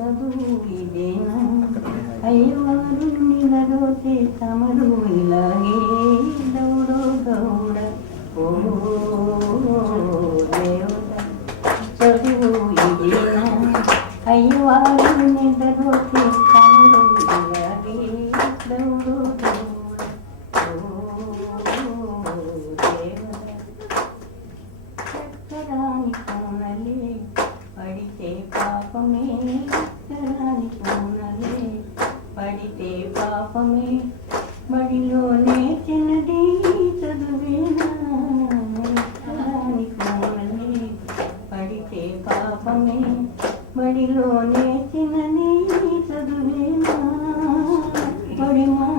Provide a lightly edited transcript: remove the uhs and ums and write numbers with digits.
చదువు ఇదేనా అయ్యవారు నిలరోతే తమరు ఇలాగే దౌడో గౌడ ఓ దేవత చదువు ఇదేనా అయ్యవారు నిలరోతే తమరు ఇలాగే దౌడో గౌడ ఓ దేవత చక్కరాని కోనలే పడితే పాపమే చక్కరాని కోనలే పడితే పాపమే బడిలోనే చిన్నది చదువేనా చక్కరాని కోనలే పడితే పాపమే బడిలోనే చిన్నది చదువేనా బడి మా